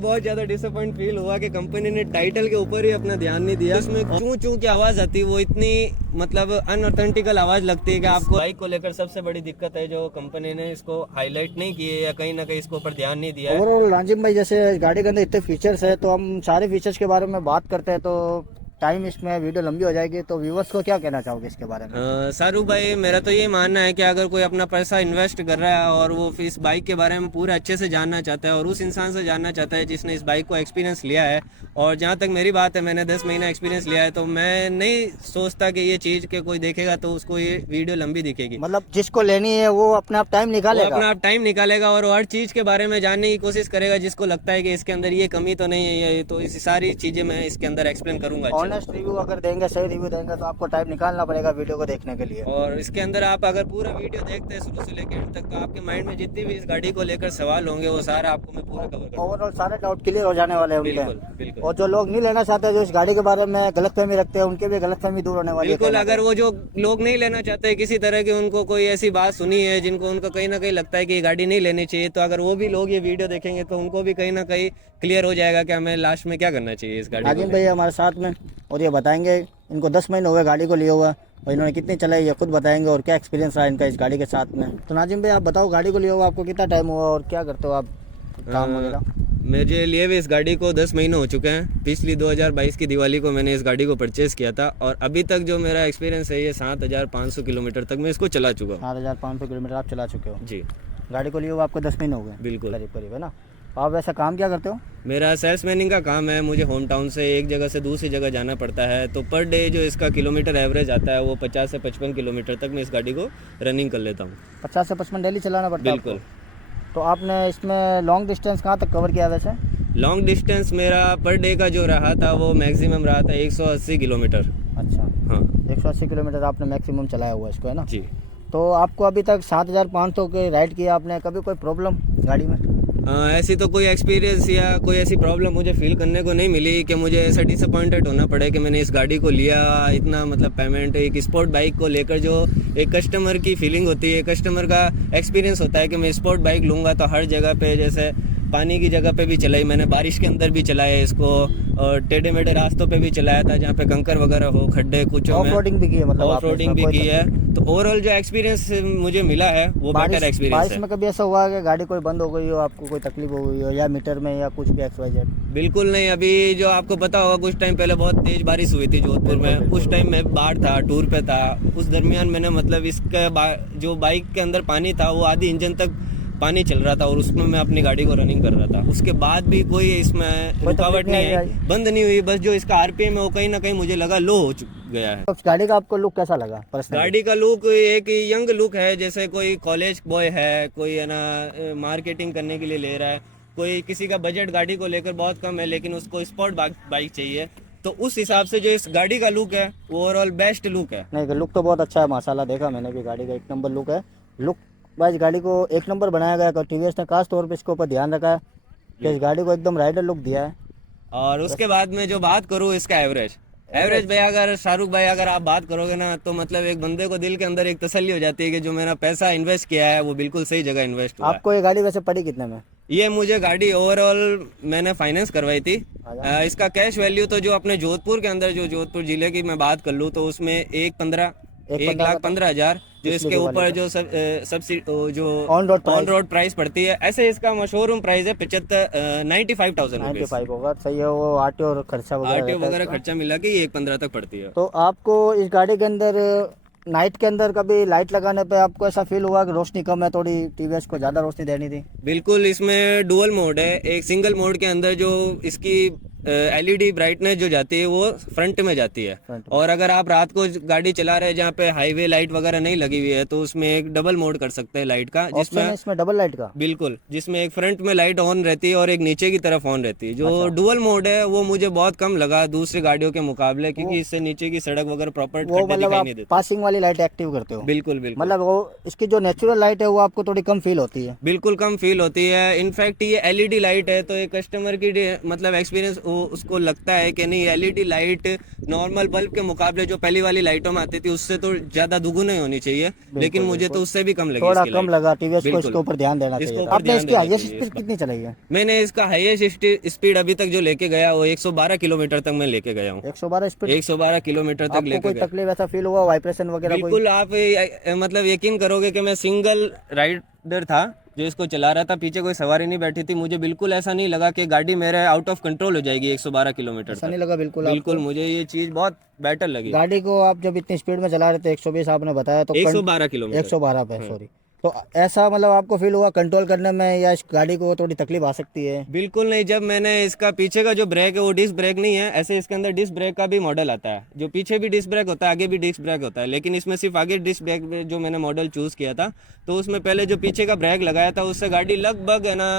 बहुत ज्यादा disappoint feel हुआ कि कंपनी ने टाइटल के ऊपर ही अपना ध्यान नहीं दिया। इसमें चूं चूं की आवाज आती है, वो इतनी मतलब अनऑथेंटिकल आवाज लगती है कि आपको बाइक को लेकर सबसे बड़ी दिक्कत है जो कंपनी ने इसको हाईलाइट नहीं की है या कहीं ना कहीं इसके ऊपर ध्यान नहीं दिया है। ओवरऑल राजीव भाई, जैसे गाड़ी के अंदर इतने फीचर्स है तो हम सारे फीचर्स के बारे में बात करते हैं तो टाइम इसमें वीडियो लंबी हो जाएगी, तो व्यूवर्स को क्या कहना चाहोगे इसके बारे में? शाहरुख भाई, मेरा तो ये मानना है कि अगर कोई अपना पैसा इन्वेस्ट कर रहा है और वो इस बाइक के बारे में पूरा अच्छे से जानना चाहता है और उस इंसान से जानना चाहता है जिसने इस बाइक को एक्सपीरियंस लिया है, और जहाँ तक मेरी बात है मैंने 10 महीना एक्सपीरियंस लिया है, तो मैं नहीं सोचता कि ये चीज़ के कोई देखेगा तो उसको ये वीडियो लंबी दिखेगी। मतलब जिसको लेनी है वो अपने आप टाइम निकालेगा, अपना आप टाइम निकालेगा और हर चीज़ के बारे में जानने की कोशिश करेगा जिसको लगता है कि इसके अंदर ये कमी तो नहीं है, ये तो इसी सारी चीज़ें मैं इसके अंदर एक्सप्लेन करूंगा। ऑनेस्ट रिव्यू अगर देंगे, सही रिव्यू देंगे तो आपको टाइम निकालना पड़ेगा वीडियो को देखने के लिए। और इसके अंदर आप अगर पूरा वीडियो देखते हैं शुरू से लेकर एंड तक, तो आपके माइंड में जितनी भी इस गाड़ी को लेकर सवाल होंगे वो सारा आपको मैं पूरा कवर करूंगा। ओवरऑल सारे डाउट क्लियर हो जाने वाले हैं उनके। बिल्कुल बिल्कुल। और जो लोग नहीं लेना चाहते, जो इस गाड़ी के बारे में गलतफहमी रखते हैं, उनके भी गलतफहमी दूर होने वाली है। बिल्कुल, अगर वो जो लोग नहीं लेना चाहते किसी तरह की, उनको कोई ऐसी बात सुनी है जिनको उनको कहीं ना कहीं लगता है कि ये गाड़ी नहीं लेनी चाहिए, तो अगर वो भी लोग ये वीडियो देखेंगे तो उनको भी कहीं ना कहीं क्लियर हो जाएगा कि हमें लास्ट में क्या करना चाहिए इस गाड़ी को। नागिन भाई हमारे साथ में और ये बताएंगे, इनको 10 महीने हुए गाड़ी को लिए हुआ और इन्होंने कितनी चलाई ये खुद बताएंगे और क्या एक्सपीरियंस रहा इनका इस गाड़ी के साथ में। तो नाजिम भाई आप बताओ, गाड़ी को लिए हुआ आपको कितना टाइम हुआ और क्या करते हो आप काम वगैरह? मुझे लिए हुए इस गाड़ी को 10 महीने हो चुके हैं। पिछली 2022 की दिवाली को मैंने इस गाड़ी को परचेज़ किया था और अभी तक जो मेरा एक्सपीरियंस है ये 7500 किलोमीटर तक मैं इसको चला चुका हूँ। 7500 किलोमीटर आप चला चुके हो जी। गाड़ी को लिए हुआ आपको 10 महीने हो गए? बिल्कुल करीब करीब, है ना। आप वैसा काम क्या करते हो? मेरा सेल्समैनिंग का काम है। मुझे होम टाउन से एक जगह से दूसरी जगह जाना पड़ता है, तो पर डे जो इसका किलोमीटर एवरेज आता है वो 50 से 55 किलोमीटर तक मैं इस गाड़ी को रनिंग कर लेता हूँ। 50 से 55 डेली चलाना पड़ता है? बिल्कुल। तो आपने इसमें लॉन्ग डिस्टेंस कहाँ तक कवर किया वैसे? लॉन्ग डिस्टेंस मेरा पर डे का जो रहा था वो मैक्सिमम रहा था 180 किलोमीटर। अच्छा, हाँ 180 किलोमीटर आपने मैक्सिमम चलाया हुआ इसको, है ना जी। तो आपको अभी तक 7500 के राइड किया आपने, कभी कोई प्रॉब्लम गाड़ी में? ऐसी तो कोई एक्सपीरियंस या कोई ऐसी प्रॉब्लम मुझे फील करने को नहीं मिली कि मुझे ऐसा डिसअपॉइंटेड होना पड़े कि मैंने इस गाड़ी को लिया। इतना मतलब पेमेंट, एक स्पोर्ट बाइक को लेकर जो एक कस्टमर की फीलिंग होती है, कस्टमर का एक्सपीरियंस होता है कि मैं स्पोर्ट बाइक लूँगा तो हर जगह पे, जैसे पानी की जगह पे भी चलाई मैंने, बारिश के अंदर भी चलाया इसको, और टेढ़े मेढ़े रास्तों पे भी चलाया था जहाँ पे कंकर वगैरह हो, खड्डे कुछ ऑफ रोडिंग भी की है? मतलब ऑफ रोडिंग भी की है। तो ओवरऑल जो एक्सपीरियंस मुझे मिला है वो बेटर एक्सपीरियंस बारिश है। में कभी ऐसा हुआ कि गाड़ी कोई बंद हो गई हो, आपको कोई तकलीफ हो गई हो, या मीटर में या कुछ भी XYZ? बिल्कुल नहीं। अभी जो आपको पता होगा कुछ टाइम पहले बहुत तेज बारिश हुई थी जोधपुर में, उस टाइम मैं बाहर था, टूर पे था। उस दरमियान मैंने मतलब इसका जो बाइक के अंदर पानी था वो आधी इंजन तक पानी चल रहा था और उसमें मैं अपनी गाड़ी को रनिंग कर रहा था। उसके बाद भी कोई इसमें रुकावट नहीं आई, बंद नहीं हुई। बस जो इसका RPM है वो कहीं ना कहीं मुझे लगा लो हो गया है। तो गाड़ी का आपको लुक कैसा लगा? गाड़ी का लुक एक यंग लुक है, जैसे कोई कॉलेज बॉय है, कोई है ना मार्केटिंग करने के लिए ले रहा है, कोई किसी का बजट गाड़ी को लेकर बहुत कम है लेकिन उसको स्पोर्ट बाइक चाहिए, तो उस हिसाब से जो इस गाड़ी का लुक है वो ओवरऑल बेस्ट लुक है। नहीं, लुक तो बहुत अच्छा है माशाल्लाह, देखा मैंने भी, गाड़ी का एक नंबर लुक है। लुक वाइज गाड़ी को एक नंबर बनाया गया है। TVS ने खास तौर पे इसके ऊपर ध्यान रखा है कि इस गाड़ी को एकदम राइडर लुक दिया है। और उसके बाद में जो बात करूँ इसका एवरेज भाई, अगर शाहरुख भाई अगर आप बात करोगे ना तो मतलब एक बंदे को दिल के अंदर एक तसल्ली हो जाती है कि जो मेरा पैसा इन्वेस्ट किया है वो बिल्कुल सही जगह इन्वेस्ट हुआ है। आपको ये गाड़ी वैसे पड़ी कितने में? ये मुझे गाड़ी ओवरऑल मैंने फाइनेंस करवाई थी। इसका कैश वैल्यू तो जो अपने जोधपुर के अंदर, जो जोधपुर जिले की मैं बात कर लूँ तो उसमें 1,15,000 जो इसके ऊपर जो सब्सिडी जो ऑन रोड प्राइस पड़ती है। ऐसे इसका शोरूम प्राइस है 95,000 95 होगा, सही है। वो RTO और खर्चा वगैरह खर्चा मिला के 1,15 तक पड़ती है। तो आपको इस गाड़ी के अंदर नाइट के अंदर कभी लाइट लगाने पे आपको ऐसा फील हुआ कि रोशनी कम है, थोड़ी TVS को ज्यादा रोशनी देनी थी? बिल्कुल, इसमें डुअल मोड है। एक सिंगल मोड के अंदर जो इसकी LED ब्राइटनेस जो जाती है वो फ्रंट में जाती है, और अगर आप रात को गाड़ी चला रहे हैं जहाँ पे हाईवे लाइट वगैरह नहीं लगी हुई है तो उसमें एक डबल मोड कर सकते हैं लाइट का, जिसमें इसमें डबल लाइट का, बिल्कुल, जिसमें एक फ्रंट में लाइट ऑन रहती है और एक नीचे की तरफ ऑन रहती है। जो डुअल मोड है वो मुझे बहुत कम लगा दूसरी गाड़ियों के मुकाबले, क्योंकि इससे नीचे की सड़क वगैरह प्रॉपर दिखाई नहीं देती। पासिंग वाली लाइट एक्टिव करते हो? बिल्कुल बिल्कुल। मतलब वो इसकी जो नेचुरल लाइट है वो आपको थोड़ी कम फील होती है? बिल्कुल कम फील होती है। इनफैक्ट ये LED लाइट है तो एक कस्टमर की मतलब एक्सपीरियंस उसको लगता है कि नहीं एलईडी लाइट नॉर्मल बल्ब के मुकाबले जो पहली वाली लाइटों में आती थी उससे तो ज्यादा दुगुनी होनी चाहिए, लेकिन मुझे तो उससे भी कम लगी थोड़ा इसकी कम लाइट। लगा। टीवीएस को बिल्कुल। इसके ऊपर ध्यान देना इसके चाहिए। ऊपर आपने ध्यान इसकी देना हाईएस्ट चाहिए स्पीड इसका। कितनी चलाई है? मैंने इसका हाईएस्ट स्पीड अभी तक जो लेके गया वो 112 किलोमीटर तक मैं लेके गया हूँ। 112 स्पीड? 112 किलोमीटर तक आपको लेके कोई गया। तकलीफ ऐसा फील हुआ, वाइब्रेशन वगैरह कोई? बिल्कुल, आप मतलब यकीन करोगे कि मैं सिंगल राइडर था जो इसको चला रहा था, पीछे कोई सवारी नहीं बैठी थी। मुझे बिल्कुल ऐसा नहीं लगा कि गाड़ी मेरे आउट ऑफ कंट्रोल हो जाएगी 112 किलोमीटर ऐसा तक। नहीं लगा बिल्कुल? बिल्कुल, मुझे ये चीज़ बहुत बेटर लगी। गाड़ी को आप जब इतनी स्पीड में चला रहे थे, 120 आपने बताया, तो 112 किलोमीटर। 112 पे, सॉरी, तो ऐसा मतलब आपको फील हुआ कंट्रोल करने में या इस गाड़ी को थोड़ी तकलीफ आ सकती है? बिल्कुल नहीं। जब मैंने इसका पीछे का जो ब्रेक है वो डिस्क ब्रेक नहीं है, ऐसे इसके अंदर डिस्क ब्रेक का भी मॉडल आता है, जो पीछे भी डिस्क ब्रेक होता है आगे भी डिस्क ब्रेक होता है, लेकिन इसमें सिर्फ आगे डिस्क ब्रेक जो मैंने मॉडल चूज़ किया था, तो उसमें पहले जो पीछे का ब्रेक लगाया था उससे गाड़ी लगभग है ना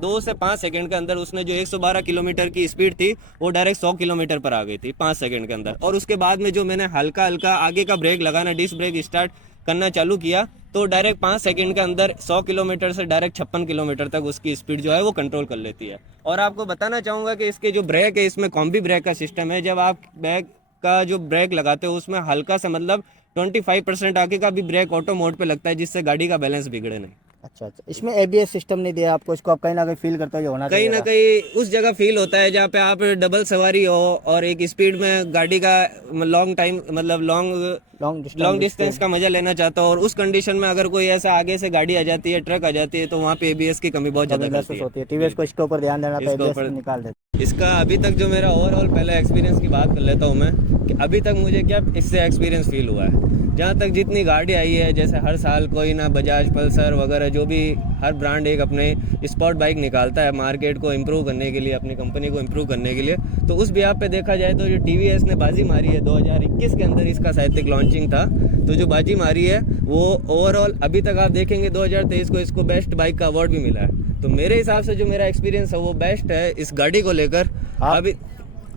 2 से 5 सेकंड के अंदर उसने जो 112 किलोमीटर की स्पीड थी वो डायरेक्ट 100 किलोमीटर पर आ गई थी 5 सेकंड के अंदर। और उसके बाद में जो मैंने हल्का हल्का आगे का ब्रेक लगाना, डिस्क ब्रेक स्टार्ट करना चालू किया, तो डायरेक्ट 5 सेकंड के अंदर 100 किलोमीटर से डायरेक्ट 56 किलोमीटर तक उसकी स्पीड जो है वो कंट्रोल कर लेती है। और आपको बताना चाहूँगा कि इसके जो ब्रेक है इसमें कॉम्बी ब्रेक का सिस्टम है। जब आप बैक का जो ब्रेक लगाते हो उसमें हल्का सा मतलब 25% आगे का भी ब्रेक ऑटो मोड पे लगता है, जिससे गाड़ी का बैलेंस बिगड़े नहीं। अच्छा अच्छा, इसमें एबीएस सिस्टम नहीं दिया आपको, इसको आप कहीं ना कहीं फील करते हो ये होना कहीं चाहिए ना था। कहीं उस जगह फील होता है जहाँ पे आप डबल सवारी हो और एक स्पीड में गाड़ी का लॉन्ग टाइम मतलब लॉन्ग डिस्टेंस का मजा लेना चाहता हो, और उस कंडीशन में अगर कोई ऐसा आगे से गाड़ी आ जाती है, ट्रक आ जाती है, तो वहाँ पे एबीएस की कमी बहुत ज्यादा महसूस होती है। टीवीएस को इसके ऊपर ध्यान देना था, इसके एबीएस ऊपर निकाल देते। इसका अभी तक जो मेरा ओवरऑल पहला एक्सपीरियंस की बात कर लेता हूँ मैं, कि अभी तक मुझे क्या इससे एक्सपीरियंस फील हुआ है। जहाँ तक जितनी गाड़ी आई है, जैसे हर साल कोई ना बजाज पल्सर वगैरह जो भी हर ब्रांड एक अपने स्पोर्ट बाइक निकालता है मार्केट को इम्प्रूव करने के लिए, अपनी कंपनी को इम्प्रूव करने के लिए, तो उस भी आप पे देखा जाए तो जो टीवीएस ने बाजी मारी है 2021 के अंदर, इसका साहित्यिक लॉन्चिंग था, तो जो बाजी मारी है वो ओवरऑल अभी तक आप देखेंगे 2023 को इसको बेस्ट बाइक का अवार्ड भी मिला है। तो मेरे हिसाब से जो मेरा एक्सपीरियंस है वो बेस्ट है इस गाड़ी को लेकर। अभी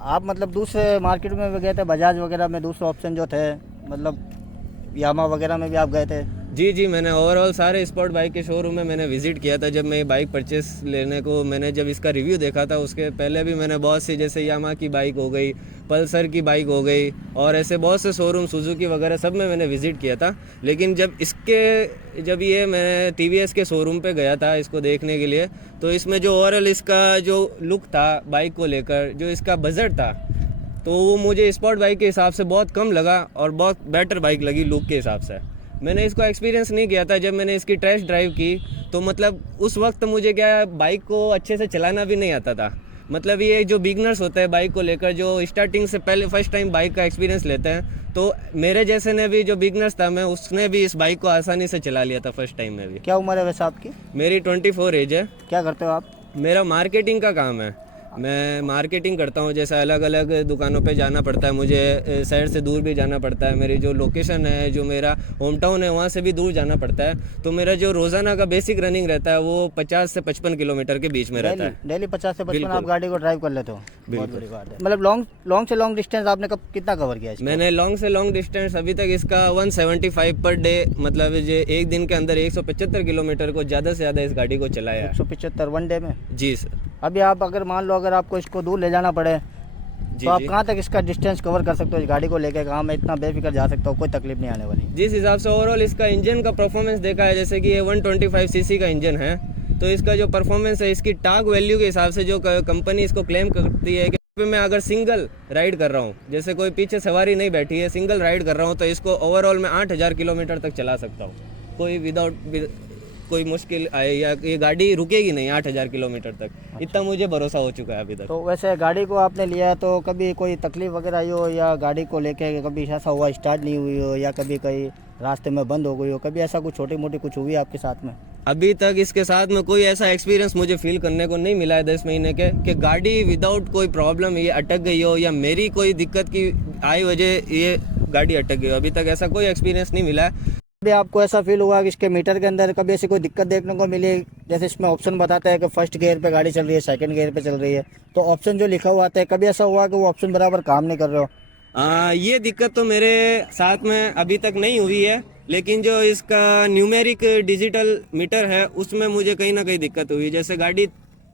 आप मतलब दूसरे मार्केट में भी गए थे, बजाज वगैरह में दूसरे ऑप्शन जो थे, मतलब यामा वगैरह में भी आप गए थे? जी, मैंने ओवरऑल सारे स्पोर्ट बाइक के शोरूम में मैंने विजिट किया था। जब मैं ये बाइक परचेस लेने को मैंने जब इसका रिव्यू देखा था, उसके पहले भी मैंने बहुत सी जैसे यामा की बाइक हो गई, पल्सर की बाइक हो गई, और ऐसे बहुत से शोरूम सुजुकी वगैरह सब में मैंने विजिट किया था। लेकिन जब ये मैं टीवीएस के शोरूम पे गया था इसको देखने के लिए, तो इसमें जो ओवरऑल इसका जो लुक था बाइक को लेकर, जो इसका बजट था, तो वो मुझे स्पोर्ट बाइक के हिसाब से बहुत कम लगा और बहुत बेटर बाइक लगी लुक के हिसाब से। मैंने इसको एक्सपीरियंस नहीं किया था। जब मैंने इसकी टेस्ट ड्राइव की तो मतलब उस वक्त मुझे क्या बाइक को अच्छे से चलाना भी नहीं आता था। मतलब ये जो बिगनर्स होते हैं बाइक को लेकर, जो स्टार्टिंग से पहले फर्स्ट टाइम बाइक का एक्सपीरियंस लेते हैं, तो मेरे जैसे ने भी जो बिगनर्स था मैं उसने भी इस बाइक को आसानी से चला लिया था फर्स्ट टाइम में भी। क्या उम्र है वैसे आपकी? मेरी 24 एज है। क्या करते हो आप? मेरा मार्केटिंग का काम है। मैं मार्केटिंग करता हूँ, जैसे अलग अलग दुकानों पे जाना पड़ता है मुझे, शहर से दूर भी जाना पड़ता है। मेरी जो लोकेशन है, जो मेरा होम टाउन है, वहाँ से भी दूर जाना पड़ता है। तो मेरा जो रोज़ाना का बेसिक रनिंग रहता है वो 50 से 55 किलोमीटर के बीच में रहता है। डेली 50 से 55 आप गाड़ी को ड्राइव कर लेते हो? बहुत बिल्कुल। बड़ी बात है। मतलब लॉन्ग से लॉन्ग डिस्टेंस आपने कब कितना कवर किया इसको? मैंने लॉन्ग से लॉन्ग डिस्टेंस अभी तक इसका 175 पर डे, मतलब ये एक दिन के अंदर 175 किलोमीटर को ज़्यादा से ज़्यादा इस गाड़ी को चलाया है। 175 वन डे में? जी सर। अभी आप अगर मान लो अगर आपको इसको दूर ले जाना पड़े तो आप कहाँ तक इसका डिस्टेंस कवर कर सकते हो इस गाड़ी को लेकर? कहाँ मैं इतना बेफिक्र जा सकता हूँ, कोई तकलीफ नहीं आने वाली? जिस हिसाब से ओवरऑल इसका इंजन का परफॉर्मेंस देखा है, जैसे कि ये 125 सीसी का इंजन है, तो इसका जो परफॉर्मेंस है, इसकी टाग वैल्यू के हिसाब से जो कंपनी इसको क्लेम करती है कि मैं अगर सिंगल राइड कर रहा हूँ, जैसे कोई पीछे सवारी नहीं बैठी है, सिंगल राइड कर रहा हूँ, तो इसको ओवरऑल मैं 8000 किलोमीटर तक चला सकता हूँ। कोई मुश्किल आए या ये गाड़ी रुकेगी नहीं 8000 किलोमीटर तक। इतना मुझे भरोसा हो चुका है अभी तक। तो वैसे गाड़ी को आपने लिया है तो कभी कोई तकलीफ वगैरह आई हो, या गाड़ी को लेके कभी ऐसा हुआ स्टार्ट नहीं हुई हो, या कभी कहीं रास्ते में बंद हो गई हो, कभी ऐसा कुछ छोटी मोटी कुछ हुई आपके साथ में? अभी तक इसके साथ में कोई ऐसा एक्सपीरियंस मुझे फील करने को नहीं मिला है 10 महीने के, कि गाड़ी विदाउट कोई प्रॉब्लम ये अटक गई हो, या मेरी कोई दिक्कत की आई वजह ये गाड़ी अटक गई हो। अभी तक ऐसा कोई एक्सपीरियंस नहीं मिला है। अभी आपको ऐसा फील हुआ कि इसके मीटर के अंदर कभी ऐसी कोई दिक्कत देखने को मिली? जैसे इसमें ऑप्शन बताता है कि फर्स्ट गियर पे गाड़ी चल रही है, सेकंड गियर पे चल रही है, तो ऑप्शन जो लिखा हुआ आता है, कभी ऐसा हुआ कि वो ऑप्शन बराबर काम नहीं कर रहे हो? ये दिक्कत तो मेरे साथ में अभी तक नहीं हुई है, लेकिन जो इसका न्यूमेरिक डिजिटल मीटर है उसमें मुझे कहीं ना कहीं दिक्कत हुई। जैसे गाड़ी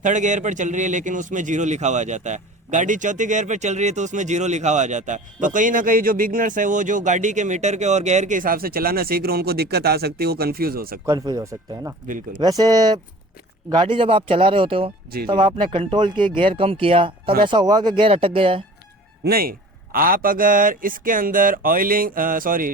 थर्ड गियर पर चल रही है लेकिन उसमें 0 लिखा हुआ आ जाता है, गाड़ी चौथी गियर पर चल रही है तो उसमें 0 लिखा हुआ आ जाता है। तो कहीं ना कहीं जो बिगनर्स है वो जो गाड़ी के मीटर के और गियर के हिसाब से चलाना सीख रहे हैं उनको दिक्कत आ सकती है, वो कंफ्यूज हो सकते कंफ्यूज हो सकते हैं ना। हैं। बिल्कुल वैसे गाड़ी जब आप चला रहे होते हो जी तब जी। आपने कंट्रोल की, गियर कम किया, तब हाँ। ऐसा हुआ कि गियर अटक गया है? नहीं, आप अगर इसके अंदर ऑयलिंग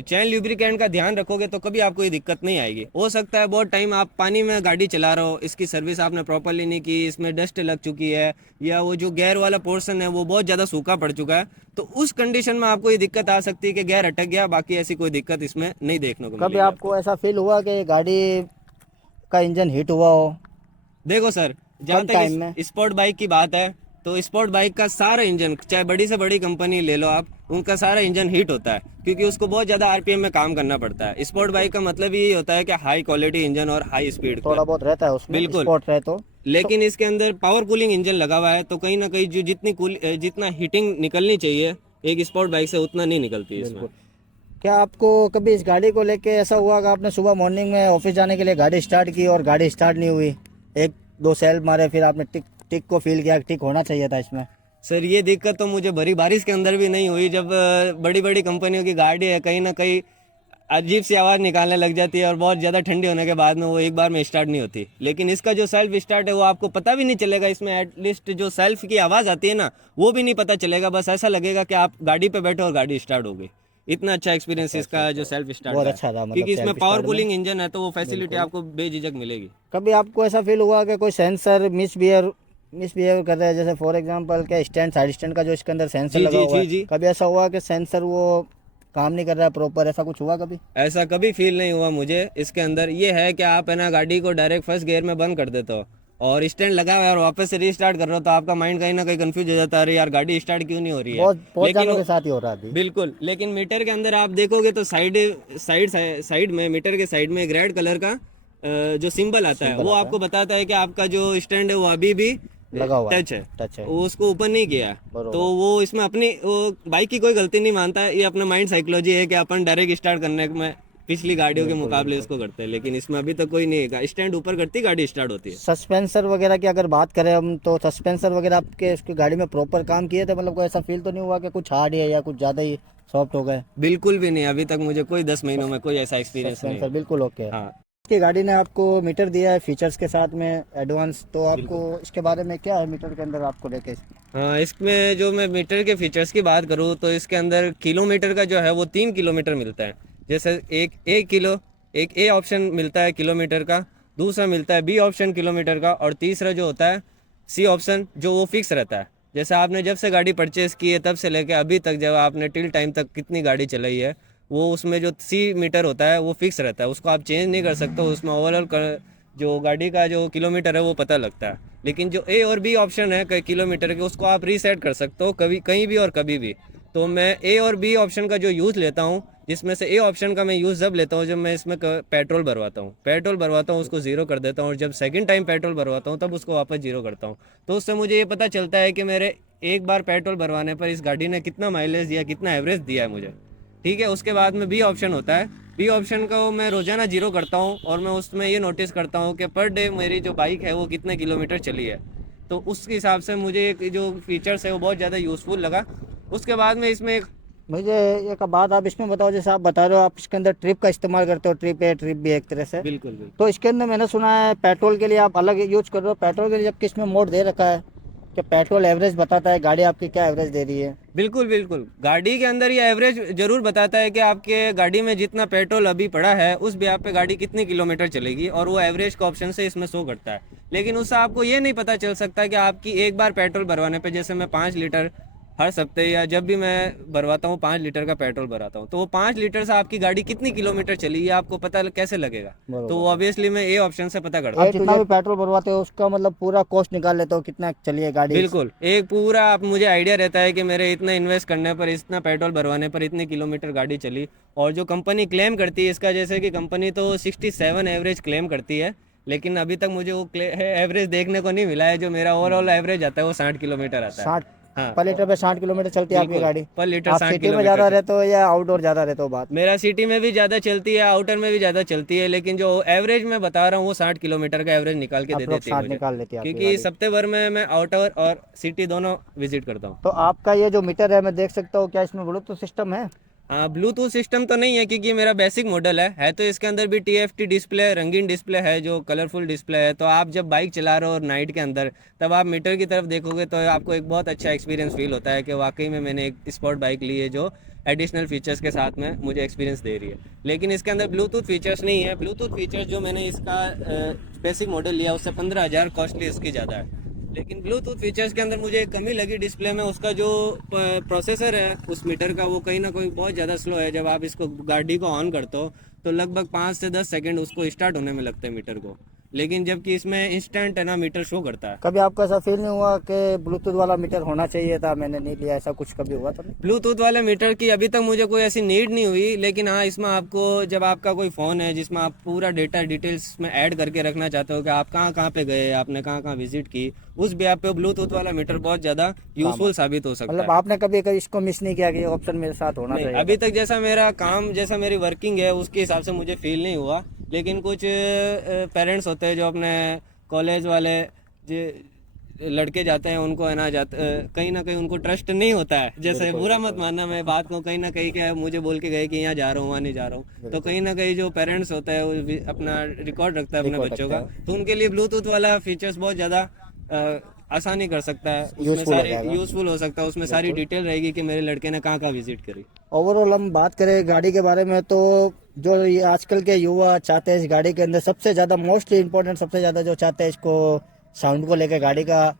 चैन ल्यूब्रिकेंट का ध्यान रखोगे तो कभी आपको ये दिक्कत नहीं आएगी। हो सकता है बहुत टाइम आप पानी में गाड़ी चला रहे हो, इसकी सर्विस आपने प्रॉपरली नहीं की, इसमें डस्ट लग चुकी है या वो जो गियर वाला पोर्शन है वो बहुत ज़्यादा सूखा पड़ चुका है, तो उस कंडीशन में आपको ये दिक्कत आ सकती है कि गियर अटक गया। बाकी ऐसी कोई दिक्कत इसमें नहीं देखने को कभी मिलेगी आपको ऐसा फील हुआ कि गाड़ी का इंजन हीट हुआ हो? देखो सर, जहाँ कम टाइम तक में? स्पोर्ट बाइक की बात है तो स्पोर्ट बाइक का सारा इंजन, चाहे बड़ी से बड़ी कंपनी ले लो आप, उनका सारा इंजन हीट होता है क्योंकि उसको बहुत ज़्यादा आरपीएम में काम करना पड़ता है। स्पोर्ट बाइक का मतलब यही होता है कि हाई क्वालिटी इंजन और हाई स्पीड का। थोड़ा बहुत रहता है उसमें, बिल्कुल। स्पोर्ट रहे तो। लेकिन इसके अंदर पावर कूलिंग इंजन लगा हुआ है तो कहीं ना कहीं जो जितना हीटिंग निकलनी चाहिए एक स्पोर्ट बाइक से उतना नहीं निकलती इसमें। बिल्कुल। क्या आपको कभी इस गाड़ी को लेके ऐसा हुआ कि आपने सुबह मॉर्निंग में ऑफिस जाने के लिए गाड़ी स्टार्ट की और गाड़ी स्टार्ट नहीं हुई, एक दो सेल्फ मारे, फिर आपने टिक टिक को फील किया, टिक होना चाहिए था इसमें? सर ये दिक्कत तो मुझे भरी बारिश के अंदर भी नहीं हुई, जब बड़ी बड़ी कंपनियों की गाड़ी है कहीं ना कहीं अजीब सी आवाज़ निकालने लग जाती है और बहुत ज़्यादा ठंडी होने के बाद में वो एक बार में स्टार्ट नहीं होती। लेकिन इसका जो सेल्फ स्टार्ट है वो आपको पता भी नहीं चलेगा, इसमें एटलीस्ट जो सेल्फ की आवाज़ आती है ना वो भी नहीं पता चलेगा, बस ऐसा लगेगा कि आप गाड़ी पे बैठे और गाड़ी स्टार्ट हो गई। इतना अच्छा एक्सपीरियंस इसका जो सेल्फ स्टार्ट बहुत है, अच्छा था, मतलब क्योंकि इसमें self पावर start में। कूलिंग इंजन है तो वो फैसिलिटी आपको बेझिझक मिलेगी। कभी आपको ऐसा फील हुआ कि कोई सेंसर मिसबिहेव कर रहा है? जैसे फॉर एग्जांपल क्या स्टैंड, साइड स्टैंड का जो इसके अंदर सेंसर जी लगा जी हुआ है, जी जी। कभी ऐसा हुआ कि सेंसर वो काम नहीं कर रहा है प्रॉपर, ऐसा कुछ हुआ कभी? ऐसा कभी फील नहीं हुआ मुझे। इसके अंदर ये है कि आप है ना गाड़ी को डायरेक्ट फर्स्ट गियर में बंद कर देते हो और स्टैंड लगा हुआ है और वापस से रीस्टार्ट कर रहे हो तो आपका माइंड कहीं ना कहीं कंफ्यूज हो जाता है, अरे यार गाड़ी स्टार्ट क्यों नहीं हो रही है। बहुत लेकिन जानों के साथ ही हो रहा है अभी। बिल्कुल, लेकिन मीटर के अंदर आप देखोगे तो साइड साइड साइड में, मीटर के साइड में एक रेड कलर का जो सिंबल आता है वो आपको बताता है कि आपका जो स्टैंड है वो अभी भी लगा हुआ टच है, टच है। वो उसको ऊपर नहीं किया है। बरोबर। तो वो इसमें अपनी वो बाइक की कोई गलती नहीं मानता है, ये अपना माइंड साइकोलॉजी है कि अपन डायरेक्ट स्टार्ट करने में पिछली गाड़ियों के मुकाबले इसको करते हैं, लेकिन इसमें अभी तक कोई नहीं है, स्टैंड ऊपर करती गाड़ी स्टार्ट होती है। सस्पेंसर वगैरह की अगर बात करें हम, तो सस्पेंसर वगैरह आपके उसकी गाड़ी में प्रॉपर काम किए थे? मतलब कोई ऐसा फील तो नहीं हुआ कि कुछ हार्ड है या कुछ ज़्यादा ही सॉफ्ट हो गए? बिल्कुल भी नहीं, अभी तक मुझे कोई 10 महीनों में कोई ऐसा एक्सपीरियंस नहीं सस्पेंसर है। बिल्कुल ओके है। हाँ इसकी गाड़ी ने आपको मीटर दिया है फीचर्स के साथ में एडवांस, तो आपको इसके बारे में क्या है मीटर के अंदर आपको लेके? हाँ, इसमें जो मैं मीटर के फीचर्स की बात करूँ तो इसके अंदर किलोमीटर का जो है वो 3 किलोमीटर मिलता है। जैसे एक ए ऑप्शन मिलता है किलोमीटर का, दूसरा मिलता है बी ऑप्शन किलोमीटर का, और तीसरा जो होता है सी ऑप्शन जो वो फिक्स रहता है। जैसे आपने जब से गाड़ी परचेस की है तब से लेके अभी तक जब आपने टिल टाइम तक कितनी गाड़ी चलाई है, वो उसमें जो सी मीटर होता है वो फिक्स रहता है, उसको आप चेंज नहीं कर सकते। उसमें ओवरऑल जो गाड़ी का जो किलोमीटर है वो पता लगता है। लेकिन जो ए और बी ऑप्शन है किलोमीटर के, उसको आप रीसेट कर सकते हो कभी कहीं भी और कभी भी। तो मैं ए और बी ऑप्शन का जो यूज़ लेता हूँ, जिसमें से ए ऑप्शन का मैं यूज़ जब लेता हूँ जब मैं इसमें पेट्रोल भरवाता हूँ उसको ज़ीरो कर देता हूँ, और जब सेकंड टाइम पेट्रोल भरवाता हूँ तब उसको वापस ज़ीरो करता हूँ। तो उससे मुझे ये पता चलता है कि मेरे एक बार पेट्रोल भरवाने पर इस गाड़ी ने कितना माइलेज दिया, कितना एवरेज दिया है मुझे। ठीक है, उसके बाद में बी ऑप्शन होता है, बी ऑप्शन को मैं रोज़ाना जीरो करता हूँ और मैं उसमें ये नोटिस करता हूँ कि पर डे मेरी जो बाइक है वो कितने किलोमीटर चली है। तो उस हिसाब से मुझे जो फीचर्स है वो बहुत ज़्यादा यूज़फुल लगा। उसके बाद में इसमें एक मुझे एक बात आप इसमें बताओ, जैसे आप बता रहे हो आप इसके अंदर ट्रिप का इस्तेमाल करते हो, ट्रिप ए ट्रिप बी एक तरह से, बिल्कुल तो इसके अंदर मैंने सुना है पेट्रोल के लिए आप अलग यूज कर रहे हो। पेट्रोल के लिए जबकि इसमें मोड दे रखा है कि पेट्रोल एवरेज बताता है गाड़ी आपकी क्या एवरेज दे रही है। बिल्कुल गाड़ी के अंदर ये एवरेज जरूर बताता है कि आपके गाड़ी में जितना पेट्रोल अभी पड़ा है उस ब्याह पे गाड़ी कितनी किलोमीटर चलेगी, और वो एवरेज का ऑप्शन से इसमें शो करता है। लेकिन उससे आपको ये नहीं पता चल सकता कि आपकी एक बार पेट्रोल भरवाने पे, जैसे मैं 5 लीटर हर सप्ताह या जब भी मैं भरवाता हूँ 5 लीटर का पेट्रोल भराता हूँ, तो वो 5 लीटर से आपकी गाड़ी कितनी किलोमीटर चली ये आपको पता कैसे लगेगा? तो वो ऑब्वियसली मैं ए ऑप्शन से पता करता आप हूँ। जितना भी पेट्रोल भरवाते हो उसका मतलब पूरा कॉस्ट निकाल लेते हो कितना चली है गाड़ी? बिल्कुल, एक पूरा आप मुझे आइडिया रहता है कि मेरे इतना इन्वेस्ट करने पर, इतना पेट्रोल भरवाने पर इतनी किलोमीटर गाड़ी चली। और जो कंपनी क्लेम करती है इसका, जैसे कि कंपनी तो 67 एवरेज क्लेम करती है, लेकिन अभी तक मुझे वो एवरेज देखने को नहीं मिला है। जो मेरा ओवरऑल एवरेज आता है वो 60 किलोमीटर आता है। हाँ। पर लीटर पे 60 किलोमीटर चलती है आपकी बिल्कुल, गाड़ी। पर लीटर आप 60 सिटी में किलोमीटर ज़्यादा चलती है। रहते हो या आउटडोर ज़्यादा रहते हो बात? मेरा सिटी में भी ज़्यादा चलती है, आउटर में भी ज़्यादा चलती है, लेकिन जो एवरेज मैं बता रहा हूँ वो 60 किलोमीटर का एवरेज निकाल के दे अप्रोक्स देती है 60 मुझे, निकाल लेती है आपकी क्योंकि गाड़ी। सप्ते भर में मैं आउटर और सिटी दोनों विजिट करता हूँ। तो आपका ये जो मीटर है मैं देख सकता हूँ, क्या इसमें ब्लूटूथ सिस्टम है? हाँ, ब्लूटूथ सिस्टम तो नहीं है क्योंकि मेरा बेसिक मॉडल है तो इसके अंदर भी TFT डिस्प्ले, रंगीन डिस्प्ले है, जो कलरफुल डिस्प्ले है। तो आप जब बाइक चला रहे हो और नाइट के अंदर, तब आप मीटर की तरफ देखोगे तो आपको एक बहुत अच्छा एक्सपीरियंस फील होता है कि वाकई में मैंने एक स्पोर्ट बाइक ली है जो एडिशनल फीचर्स के साथ में मुझे एक्सपीरियंस दे रही है। लेकिन इसके अंदर ब्लूटूथ फीचर्स नहीं है। ब्लूटूथ फीचर्स जो मैंने इसका बेसिक मॉडल लिया उससे 15,000 कॉस्टली इसकी ज़्यादा है। लेकिन ब्लूटूथ फीचर्स के अंदर मुझे एक कमी लगी डिस्प्ले में, उसका जो प्रोसेसर है उस मीटर का वो कहीं ना कहीं बहुत ज़्यादा स्लो है। जब आप इसको गाड़ी को ऑन करते हो तो लगभग 5 से 10 सेकंड उसको स्टार्ट होने में लगता है मीटर को, लेकिन जबकि इसमें इंस्टेंट है ना मीटर शो करता है। कभी आपको ऐसा फील नहीं हुआ कि ब्लूटूथ वाला मीटर होना चाहिए था, मैंने नहीं लिया, ऐसा कुछ कभी हुआ तो नहीं? ब्लूटूथ वाले मीटर की अभी तक मुझे कोई ऐसी नीड नहीं हुई, लेकिन हाँ इसमें आपको जब आपका कोई फ़ोन है जिसमें आप पूरा डेटा डिटेल्स में ऐड करके रखना चाहते हो कि आप कहाँ कहाँ पे गए, आपने कहाँ कहाँ विजिट की, उस बेस पे ब्लूटूथ वाला मीटर बहुत ज़्यादा यूजफुल साबित हो सकता मतलब है। आपने कभी कभी इसको मिस नहीं किया कि ये ऑप्शन मेरे साथ होना नहीं, चाहिए? अभी तक जैसा मेरा काम, जैसा मेरी वर्किंग है उसके हिसाब से मुझे फील नहीं हुआ। लेकिन कुछ पेरेंट्स होते हैं जो अपने कॉलेज वाले जो लड़के जाते हैं उनको है ना कहीं ना कहीं उनको ट्रस्ट नहीं होता है। जैसे बुरा मत मानना मैं बात को, कहीं ना कहीं क्या मुझे बोल के गए कि यहाँ जा रहा हूँ वहाँ नहीं जा रहा हूँ, तो कहीं ना कहीं जो पेरेंट्स होता है वो भी अपना रिकॉर्ड रखता है अपने Record बच्चों रखता का, तो उनके लिए ब्लूटूथ वाला फीचर्स बहुत ज़्यादा आसानी कर सकता है, उसमें Useful हो सारी जाएगा। यूजफुल हो सकता है, उसमें सारी डिटेल रहेगी कि मेरे लड़के ने कहाँ कहाँ विजिट करी। ओवरऑल हम बात करें गाड़ी के बारे में तो जो ये आजकल के युवा चाहते हैं इस गाड़ी के अंदर सबसे ज़्यादा मोस्टली इम्पोर्टेंट, सबसे ज़्यादा जो चाहते हैं इसको साउंड को लेकर, गाड़ी का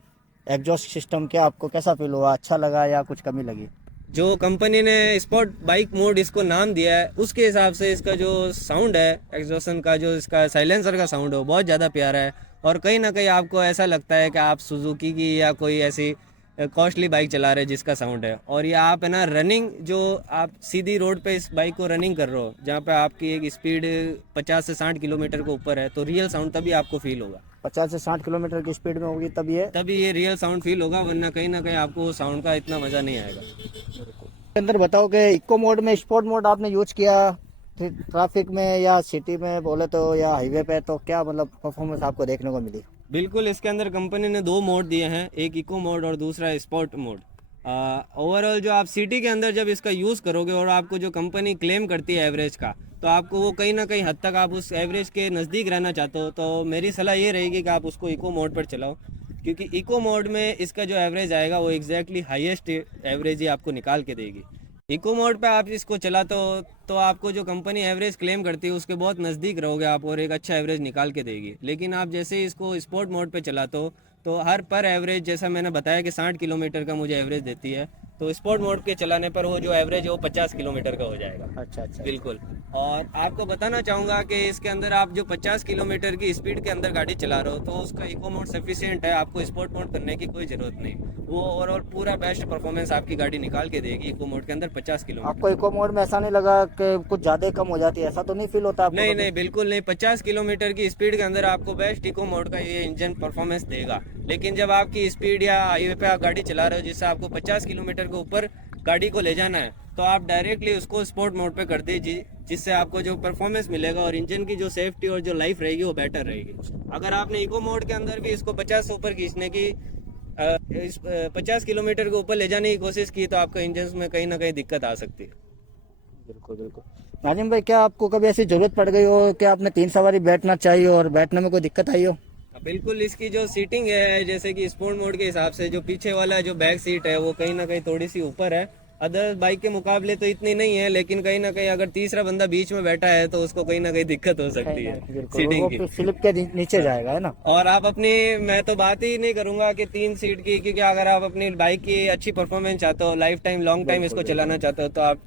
एग्जॉस्ट सिस्टम, क्या आपको कैसा फील हुआ, अच्छा लगा या कुछ कमी लगी? जो कंपनी ने स्पोर्ट बाइक मोड इसको नाम दिया है उसके हिसाब से इसका जो साउंड है एग्जॉशन का, जो इसका साइलेंसर का साउंड है वो बहुत ज़्यादा प्यारा है। और कहीं ना कहीं आपको ऐसा लगता है कि आप सुजुकी की या कोई ऐसी कॉस्टली बाइक चला रहे हैं जिसका साउंड है। और ये आप है ना रनिंग, जो आप सीधी रोड पे इस बाइक को रनिंग कर रहे हो जहाँ पे आपकी एक स्पीड 50 से 60 किलोमीटर के ऊपर है, तो रियल साउंड तभी आपको फील होगा। 50 से 60 किलोमीटर की स्पीड में होगी तभी ये रियल साउंड फील होगा, वरना कहीं ना कहीं आपको साउंड का इतना मज़ा नहीं आएगा। अंदर बताओ कि इको मोड में, स्पोर्ट मोड आपने यूज किया ट्रैफिक में या सिटी में बोले तो, या हाईवे पे, तो क्या मतलब परफॉर्मेंस आपको देखने को मिली? बिल्कुल, इसके अंदर कंपनी ने 2 मोड दिए हैं, एक इको मोड और दूसरा स्पोर्ट मोड। ओवरऑल जो आप सिटी के अंदर जब इसका यूज़ करोगे और आपको जो कंपनी क्लेम करती है एवरेज का, तो आपको वो कहीं ना कहीं हद तक आप उस एवरेज के नज़दीक रहना चाहते हो, तो मेरी सलाह ये रहेगी कि आप उसको इको मोड पर चलाओ, क्योंकि इको मोड में इसका जो एवरेज आएगा वो एग्जैक्टली हाईएस्ट एवरेज ही आपको निकाल के देगी। इको मोड पे आप इसको चलाते हो तो आपको जो कंपनी एवरेज क्लेम करती है उसके बहुत नज़दीक रहोगे आप और एक अच्छा एवरेज निकाल के देगी। लेकिन आप जैसे ही इसको स्पोर्ट मोड पे चलाते हो तो हर पर एवरेज, जैसा मैंने बताया कि 60 किलोमीटर का मुझे एवरेज देती है, तो स्पोर्ट मोड के चलाने पर वो जो एवरेज है वो 50 किलोमीटर का हो जाएगा। अच्छा। बिल्कुल। और आपको बताना चाहूँगा कि इसके अंदर आप जो 50 किलोमीटर की स्पीड के अंदर गाड़ी चला रहे हो तो उसका इको मोड सफिशिएंट है, आपको स्पोर्ट मोड करने की कोई ज़रूरत नहीं। वो ओवरऑल पूरा बेस्ट परफॉर्मेंस आपकी गाड़ी निकाल के देगी इको मोड के अंदर 50 किलोमीटर। आपको इको मोड में ऐसा नहीं लगा कि कुछ ज़्यादा कम हो जाती है, ऐसा तो नहीं फील होता आपको? नहीं, बिल्कुल नहीं। 50 किलोमीटर की स्पीड के अंदर आपको बेस्ट इको मोड का ये इंजन परफॉर्मेंस देगा। लेकिन जब आपकी स्पीड या हाईवे पे आप गाड़ी चला रहे हो जिससे आपको 50 किलोमीटर के ऊपर गाड़ी को ले जाना है, तो आप डायरेक्टली उसको स्पोर्ट मोड पे कर दीजिए, जिससे आपको जो परफॉर्मेंस मिलेगा और इंजन की जो सेफ्टी और जो लाइफ रहेगी वो बेटर रहेगी। अगर आपने इको मोड के अंदर भी इसको 50 से ऊपर खींचने की 50 किलोमीटर के ऊपर ले जाने की कोशिश की तो आपका इंजन में कहीं ना कहीं दिक्कत आ सकती है। बिल्कुल। नाजिम भाई, क्या आपको कभी ऐसी जरूरत पड़ गई हो कि आपने 3 सवारी बैठना चाहिए और बैठने में कोई दिक्कत आई हो? बिल्कुल, इसकी जो सीटिंग है जैसे कि स्पोर्ट मोड के हिसाब से जो पीछे वाला जो बैक सीट है वो कहीं ना कहीं थोड़ी सी ऊपर है, अदर बाइक के मुकाबले तो इतनी नहीं है, लेकिन कहीं ना कहीं अगर तीसरा बंदा बीच में बैठा है तो उसको कहीं ना कहीं दिक्कत हो सकती है सीटिंग की। स्लिप के नीचे जाएगा, है ना? और आप अपनी, मैं तो बात ही नहीं करूंगा कि 3 सीट की, क्योंकि अगर आप अपनी बाइक की अच्छी परफॉर्मेंस चाहते हो, लाइफ टाइम लॉन्ग टाइम इसको चलाना चाहते हो, तो आप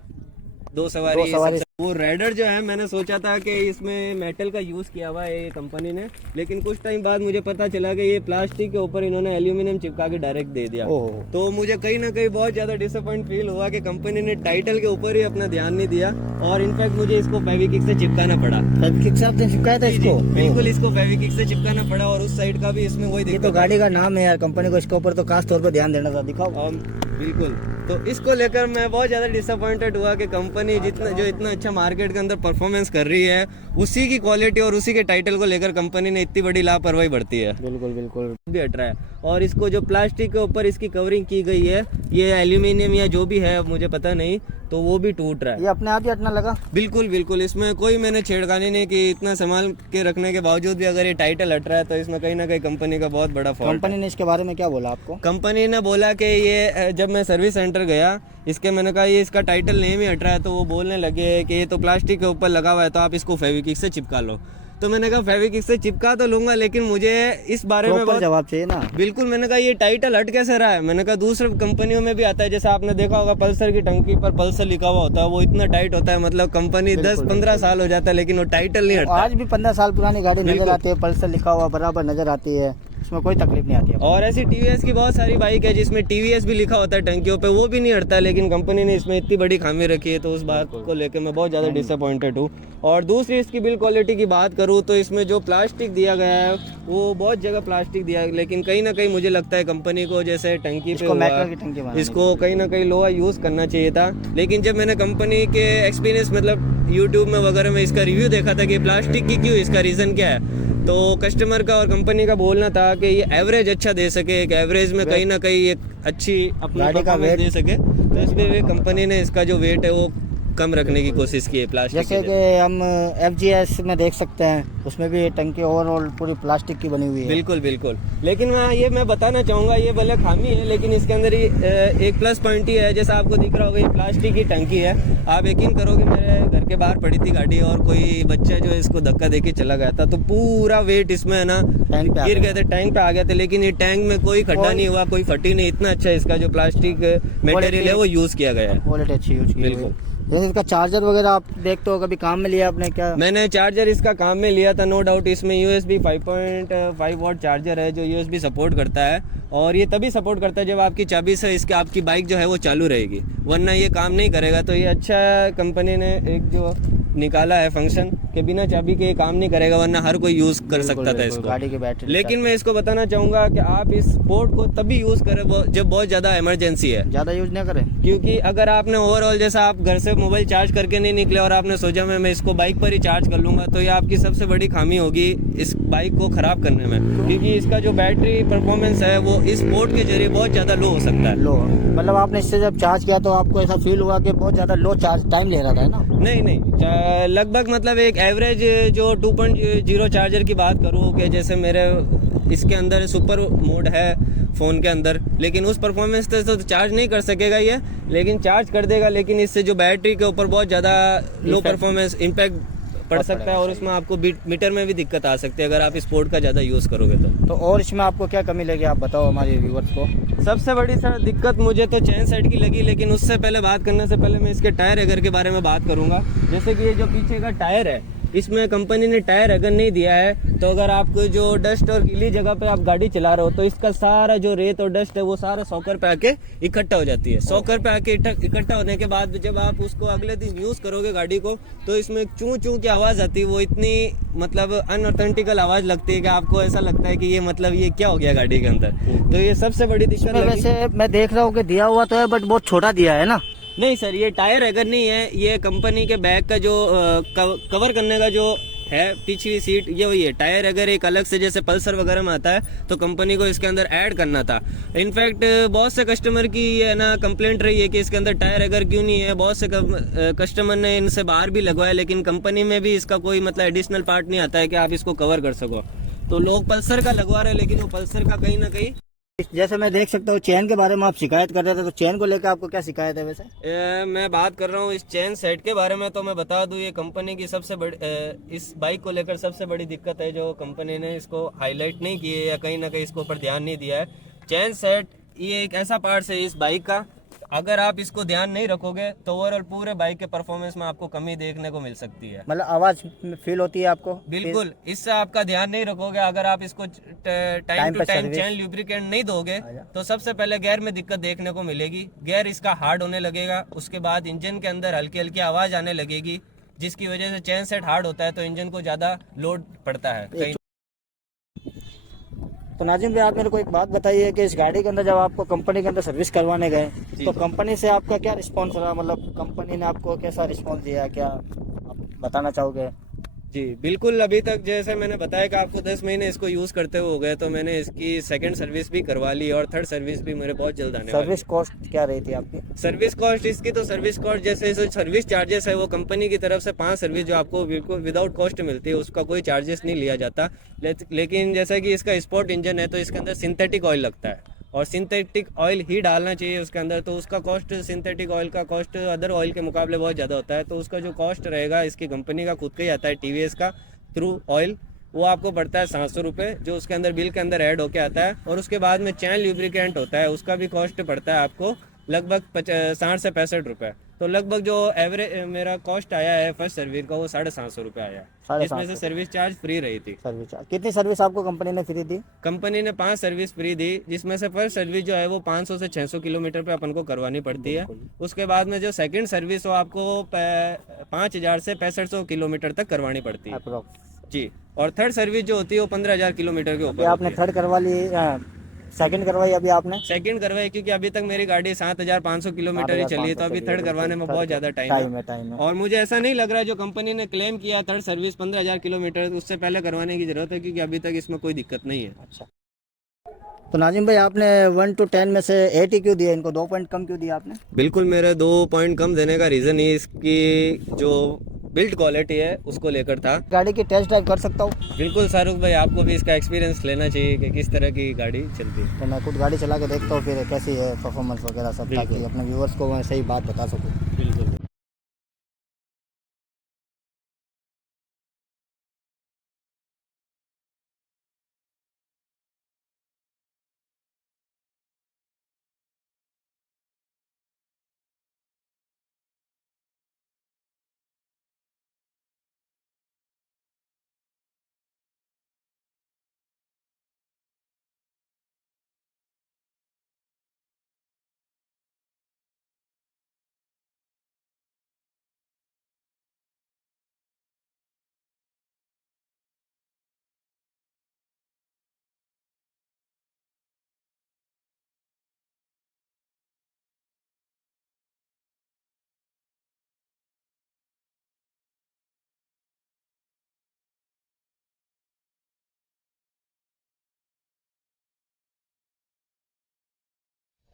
2 सवारी वो रेडर जो है मैंने सोचा था कि इसमें मेटल का यूज़ किया हुआ है ये कंपनी ने, लेकिन कुछ टाइम बाद मुझे पता चला कि ये प्लास्टिक के ऊपर इन्होंने एल्यूमिनियम चिपका के डायरेक्ट दे दिया। ओह। तो मुझे कहीं ना कहीं बहुत ज़्यादा डिसअपॉइंट फील हुआ कि कंपनी ने टाइटल के ऊपर ही अपना ध्यान नहीं दिया, और इनफैक्ट मुझे इसको फेविक्विक से चिपकाना पड़ा। फेविक्विक से आपने चिपकाया था इसको? बिल्कुल, इसको फेविक्विक से चिपकाना पड़ा, और उस साइड का भी इसमें वही ये तो गाड़ी का नाम है यार, कंपनी को इसके ऊपर तो खास तौर पर ध्यान देना था। दिखाओ। बिल्कुल, तो इसको लेकर मैं बहुत ज़्यादा डिसअपॉइंटेड हुआ कि कंपनी इतना अच्छा मार्केट के अंदर परफॉर्मेंस कर रही है, उसी की क्वालिटी और उसी के टाइटल को लेकर कंपनी ने इतनी बड़ी लापरवाही बरती है। बिल्कुल बिल्कुल भी हट रहा है, और इसको जो प्लास्टिक के ऊपर इसकी कवरिंग की गई है, ये एल्यूमिनियम या जो भी है मुझे पता नहीं, तो वो भी टूट रहा है। ये अपने आप ही हटने लगा? बिल्कुल बिल्कुल, इसमें कोई मैंने छेड़खानी नहीं की। इतना संभाल के रखने के बावजूद भी अगर ये टाइटल हट रहा है तो इसमें कहीं ना कहीं कंपनी का बहुत बड़ा फॉल्ट। कंपनी ने इसके बारे में क्या बोला आपको? कंपनी ने बोला कि ये, जब मैं सर्विस सेंटर गया इसके, मैंने कहा ये इसका टाइटल नेम ही हट रहा है, तो वो बोलने लगे कि ये तो प्लास्टिक के ऊपर लगा हुआ है, तो आप इसको फेविक्विक से चिपका लो। तो मैंने कहा फेविक्विक से चिपका तो लूंगा, लेकिन मुझे इस बारे में बहुत जवाब चाहिए ना। बिल्कुल, मैंने कहा ये टाइटल हट कैसे रहा है। मैंने कहा दूसरे कंपनियों में भी आता है, जैसे आपने देखा होगा पल्सर की टंकी पर पल्सर लिखा हुआ होता है, वो इतना टाइट होता है, मतलब कंपनी 10-15 साल हो जाता है लेकिन वो टाइटल नहीं हटता। आज भी 15 साल पुरानी गाड़ी नजर आती है, पल्सर लिखा हुआ बराबर नजर आती है, उसमें कोई तकलीफ नहीं आती है। और ऐसी टीवीएस की बहुत सारी बाइक है जिसमें टीवीएस भी लिखा होता है टंकियों पे, वो भी नहीं हटता, लेकिन कंपनी ने इसमें इतनी बड़ी खामी रखी है, तो उस बात को लेकर मैं बहुत ज़्यादा डिसअपॉइंटेड हूँ। और दूसरी इसकी बिल्ड क्वालिटी की बात करूँ तो इसमें जो प्लास्टिक दिया गया है वो बहुत जगह प्लास्टिक दिया है, लेकिन कहीं ना कहीं मुझे लगता है कंपनी को जैसे टंकी पे हुआ, इसको कहीं ना कहीं लोहा यूज़ करना चाहिए था। लेकिन जब मैंने कंपनी के एक्सपीरियंस मतलब यूट्यूब में वगैरह में इसका रिव्यू देखा था कि प्लास्टिक की क्यों, इसका रीज़न क्या है, तो कस्टमर का और कंपनी का बोलना था कि ये एवरेज अच्छा दे सके, एक एवरेज में कहीं ना कहीं एक अच्छी अपनी परफॉर्मेंस दे सके, तो इसलिए कंपनी ने इसका जो वेट है वो कम रखने की कोशिश की है प्लास्टिक। जैसे कि हम FGS में देख सकते हैं, उसमें भी टंकी ओवरऑल पूरी प्लास्टिक की बनी हुई है। बिल्कुल बिल्कुल, लेकिन मैं बताना चाहूँगा, ये भले खामी है लेकिन इसके अंदर ही एक प्लस पॉइंट ही है। जैसा आपको दिख रहा होगा ये प्लास्टिक की टंकी है। आप यकीन करोगे मेरे घर के बाहर पड़ी थी गाड़ी और कोई बच्चा जो है इसको धक्का देके चला गया था, तो पूरा वेट इसमें है ना गिर गए थे, टैंक पे आ गए थे, लेकिन ये टैंक में कोई खड्डा नहीं हुआ, कोई फटी नहीं। इतना अच्छा इसका जो प्लास्टिक मटेरियल है वो यूज़ किया गया है, क्वालिटी अच्छी यूज की। बिल्कुल। जैसे इसका चार्जर वगैरह आप देखते हो, कभी काम में लिया आपने क्या? मैंने चार्जर इसका काम में लिया था, नो डाउट। इसमें USB 5.5 वॉट चार्जर है जो USB सपोर्ट करता है, और ये तभी सपोर्ट करता है जब आपकी चाबी से इसके आपकी बाइक जो है वो चालू रहेगी, वरना ये काम नहीं करेगा। तो ये अच्छा कंपनी ने एक जो निकाला है फंक्शन के बिना चाबी के ये काम नहीं करेगा, वरना हर कोई यूज़ कर सकता था इसको, गाड़ी की बैटरी। लेकिन मैं इसको बताना चाहूँगा कि आप इस पोर्ट को तभी यूज़ करें जब बहुत ज़्यादा इमरजेंसी है, ज़्यादा यूज ना करें। क्योंकि अगर आपने ओवरऑल जैसा आप घर से मोबाइल चार्ज करके नहीं निकले और आपने सोचा मैं इसको बाइक पर ही चार्ज कर लूँगा, तो ये आपकी सबसे बड़ी खामी होगी इस बाइक को ख़राब करने में, क्योंकि इसका जो बैटरी परफॉर्मेंस है वो इस पोर्ट के जरिए बहुत ज़्यादा लो हो सकता है। लो मतलब आपने इससे जब चार्ज किया तो आपको ऐसा फील हुआ कि बहुत ज़्यादा लो चार्ज टाइम ले रहा था, है ना? नहीं, लगभग मतलब एक एवरेज जो 2.0 चार्जर की बात करूँ कि जैसे मेरे इसके अंदर सुपर मोड है फ़ोन के अंदर, लेकिन उस परफॉर्मेंस से तो चार्ज नहीं कर सकेगा ये, लेकिन चार्ज कर देगा, लेकिन इससे जो बैटरी के ऊपर बहुत ज़्यादा लो परफॉर्मेंस इम्पैक्ट पड़ सकता है, और इसमें आपको मीटर में भी दिक्कत आ सकती है अगर आप स्पोर्ट का ज़्यादा यूज़ करोगे तो। और इसमें आपको क्या कमी लगी, आप बताओ हमारे व्यूअर्स को। सबसे बड़ी सर दिक्कत मुझे तो चेन सेट की लगी, लेकिन उससे पहले बात करने से पहले मैं इसके टायर हैगर के बारे में बात करूँगा। जैसे कि ये जो पीछे का टायर है, इसमें कंपनी ने टायर हैगर नहीं दिया है, तो अगर आपको जो डस्ट और गीली जगह पे आप गाड़ी चला रहे हो तो इसका सारा जो रेत और डस्ट है वो सारा सॉकर पे आके इकट्ठा हो जाती है। सॉकर पे आके इकट्ठा होने के बाद जब आप उसको अगले दिन यूज़ करोगे गाड़ी को, तो इसमें चूं चूं की आवाज़ आती है, वो इतनी मतलब अनऑथेंटिकल आवाज़ लगती है कि आपको ऐसा लगता है कि ये मतलब ये क्या हो गया गाड़ी के अंदर। तो ये सबसे बड़ी दिक्कत है। वैसे मैं देख रहा हूँ कि दिया हुआ तो है, बट बहुत छोटा दिया है ना? नहीं सर, ये टायर हैगर नहीं है, ये कंपनी के बैग का जो कवर करने का जो है पिछली सीट, ये वही है। टायर हैगर एक अलग से जैसे पल्सर वगैरह में आता है, तो कंपनी को इसके अंदर ऐड करना था। इनफैक्ट बहुत से कस्टमर की ये ना कंप्लेंट रही है कि इसके अंदर टायर हैगर क्यों नहीं है। बहुत से कस्टमर ने इनसे बाहर भी लगवाया, लेकिन कंपनी में भी इसका कोई मतलब एडिशनल पार्ट नहीं आता है कि आप इसको कवर कर सको। तो लोग पल्सर का लगवा रहे हैं, लेकिन वो पल्सर का कहीं ना कहीं, जैसे मैं देख सकता हूँ चेन के बारे में आप शिकायत कर रहे थे, तो चेन को लेकर आपको क्या शिकायत है वैसे? मैं बात कर रहा हूँ इस चेन सेट के बारे में, तो मैं बता दूँ ये कंपनी की सबसे बड़ी इस बाइक को लेकर सबसे बड़ी दिक्कत है जो कंपनी ने इसको हाईलाइट नहीं की है या कहीं ना कहीं इसके ऊपर ध्यान नहीं दिया है। चेन सेट ये एक ऐसा पार्ट है इस बाइक का, अगर आप इसको ध्यान नहीं रखोगे तो ओवरऑल पूरे बाइक के परफॉर्मेंस में आपको कमी देखने को मिल सकती है। मतलब आवाज़ फील होती है आपको? बिल्कुल, इससे आपका ध्यान नहीं रखोगे, अगर आप इसको time to time chain lubricant नहीं दोगे तो सबसे पहले गियर में दिक्कत देखने को मिलेगी। गियर इसका हार्ड होने लगेगा, उसके बाद इंजन के अंदर हल्की हल्की आवाज़ आने लगेगी, जिसकी वजह से चैन सेट हार्ड होता है तो इंजन को ज़्यादा लोड पड़ता है कहीं। तो नाजिम भाई, आप मेरे को एक बात बताइए कि इस गाड़ी के अंदर जब आपको कंपनी के अंदर सर्विस करवाने गए तो कंपनी से आपका क्या रिस्पांस रहा? मतलब कंपनी ने आपको कैसा रिस्पांस दिया, क्या आप बताना चाहोगे? जी बिल्कुल, अभी तक जैसे मैंने बताया कि आपको 10 महीने इसको यूज़ करते हुए हो गए, तो मैंने इसकी सेकंड सर्विस भी करवा ली और थर्ड सर्विस भी मेरे बहुत जल्द आने वाली है। सर्विस कॉस्ट क्या रही थी आपकी? सर्विस कॉस्ट इसकी, तो सर्विस कॉस्ट जैसे सर्विस चार्जेस है वो कंपनी की तरफ से 5 सर्विस जो आपको बिल्कुल विदाउट कॉस्ट मिलती है, उसका कोई चार्जेस नहीं लिया जाता। लेकिन जैसा कि इसका स्पोर्ट इंजन है तो इसके अंदर सिंथेटिक ऑयल लगता है और सिंथेटिक ऑयल ही डालना चाहिए उसके अंदर, तो उसका कॉस्ट, सिंथेटिक ऑयल का कॉस्ट अदर ऑयल के मुकाबले बहुत ज़्यादा होता है। तो उसका जो कॉस्ट रहेगा इसकी कंपनी का खुद का ही आता है, टीवीएस का थ्रू ऑयल, वो आपको पड़ता है 700 रुपये, जो उसके अंदर बिल के अंदर ऐड होके आता है। और उसके बाद में चैन ल्यूब्रिकेंट होता है, उसका भी कॉस्ट पड़ता है आपको लगभग 60 से 65 रुपये। तो लगभग जो एवरेज मेरा कॉस्ट आया है फर्स्ट सर्विस का वो 750 रुपये आया है, जिसमें से सर्विस चार्ज फ्री रही थी। सर्विस चार्ज कितनी सर्विस आपको कंपनी ने फ्री दी? कंपनी ने 5 सर्विस फ्री दी, जिसमें से फर्स्ट सर्विस जो है वो 500 से 600 किलोमीटर पे अपन को करवानी पड़ती है। उसके बाद में जो सेकंड सर्विस वो आपको 5000 से 6500 किलोमीटर तक करवानी पड़ती है जी। और थर्ड सर्विस जो होती है वो 15000 किलोमीटर के ऊपर। आपने थर्ड करवा ली, सेकंड करवाई अभी आपने? सेकंड करवाई, क्योंकि अभी तक मेरी गाड़ी 7500 किलोमीटर ही चली है, तो अभी थर्ड करवाने में बहुत ज़्यादा टाइम है। और मुझे ऐसा नहीं लग रहा है जो कंपनी ने क्लेम किया थर्ड सर्विस 15000 किलोमीटर, उससे पहले करवाने की जरूरत है, क्योंकि अभी तक इसमें कोई दिक्कत नहीं है। अच्छा, तो नाजिम भाई आपने 1 to 10 में से 8 ही क्यों दिया? इनको 2 पॉइंट कम क्यों दिया आपने? बिल्कुल, मेरे 2 पॉइंट कम देने का रीज़न ही इसकी जो बिल्ड क्वालिटी है उसको लेकर था। गाड़ी की टेस्ट ड्राइव कर सकता हूँ? बिल्कुल शाहरुख भाई, आपको भी इसका एक्सपीरियंस लेना चाहिए कि किस तरह की गाड़ी चलती है। तो मैं खुद गाड़ी चला के देखता हूँ फिर कैसी है परफॉर्मेंस वगैरह सब, ताकि अपने व्यूअर्स को मैं सही बात बता सकूँ। बिल्कुल।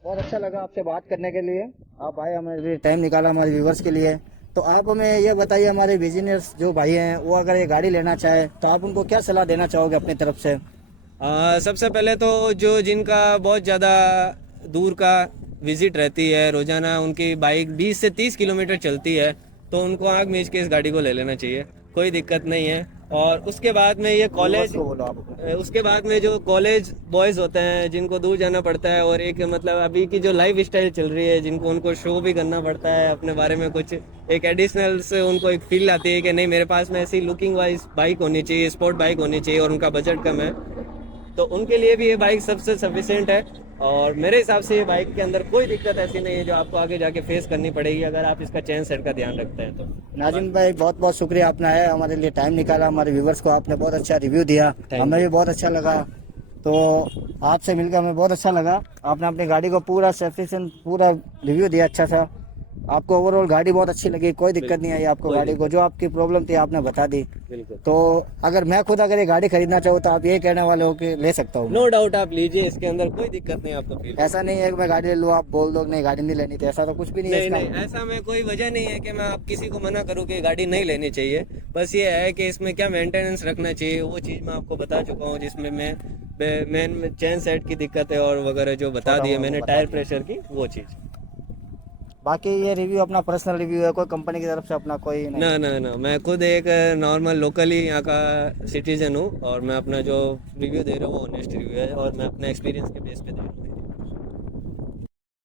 बहुत अच्छा लगा आपसे बात करने के लिए, आप आए, हमें टाइम निकाला हमारे व्यूवर्स के लिए। तो आप हमें ये बताइए, हमारे बिजनेस जो भाई हैं वो अगर ये गाड़ी लेना चाहे तो आप उनको क्या सलाह देना चाहोगे अपनी तरफ से? सबसे पहले तो जो जिनका बहुत ज़्यादा दूर का विजिट रहती है, रोज़ाना उनकी बाइक 20 से 30 किलोमीटर चलती है, तो उनको आग मीच के इस गाड़ी को ले लेना चाहिए, कोई दिक्कत नहीं है। और उसके बाद में ये कॉलेज, उसके बाद में जो कॉलेज बॉयज़ होते हैं जिनको दूर जाना पड़ता है, और एक मतलब अभी की जो लाइफ स्टाइल चल रही है, जिनको उनको शो भी करना पड़ता है अपने बारे में, कुछ एक एडिशनल से उनको एक फील आती है कि नहीं मेरे पास में ऐसी लुकिंग वाइज बाइक होनी चाहिए, स्पोर्ट बाइक होनी चाहिए, और उनका बजट कम है, तो उनके लिए भी ये बाइक सबसे सफिशिएंट है। और मेरे हिसाब से ये बाइक के अंदर कोई दिक्कत ऐसी नहीं है जो आपको आगे जाके फेस करनी पड़ेगी अगर आप इसका चेन सेट का ध्यान रखते हैं तो। नाजिम भाई बहुत बहुत शुक्रिया, आपने आया, हमारे लिए टाइम निकाला, हमारे व्यूवर्स को आपने बहुत अच्छा रिव्यू दिया, हमें भी बहुत अच्छा लगा। तो आपसे मिलकर हमें बहुत अच्छा लगा, आपने अपनी गाड़ी को पूरा सफिशिएंट पूरा रिव्यू दिया अच्छा सा। आपको ओवरऑल गाड़ी बहुत अच्छी लगी, कोई दिक्कत नहीं आई आपको गाड़ी को, जो आपकी प्रॉब्लम थी आपने बता दी। तो अगर मैं खुद अगर ये गाड़ी खरीदना चाहूँ तो आप ये कहने वाले हो कि ले सकता हूँ? नो डाउट आप लीजिए, इसके अंदर कोई दिक्कत नहीं आपको फील। ऐसा नहीं है कि मैं गाड़ी ले लूँ आप बोल दो नहीं गाड़ी नहीं लेनी थी, ऐसा तो कुछ भी नहीं है। नहीं, ऐसा मैं कोई वजह नहीं है कि मैं आप किसी को मना करूँ कि गाड़ी नहीं लेनी चाहिए। बस ये है कि इसमें क्या मेंटेनेंस रखना चाहिए वो चीज़ मैं आपको बता चुका हूँ, जिसमें मैं मेन चैन सेट की दिक्कत है और वगैरह जो बता दी है मैंने, टायर प्रेशर की वो चीज़। बाकी ये रिव्यू अपना पर्सनल रिव्यू है, कोई कंपनी की तरफ से अपना कोई नहीं। ना, मैं खुद एक नॉर्मल लोकली यहाँ का सिटीजन हूँ, और मैं अपना जो रिव्यू दे रहा हूँ वो ऑनेस्ट रिव्यू है, और मैं अपने एक्सपीरियंस के बेस पे दे रहा हूँ।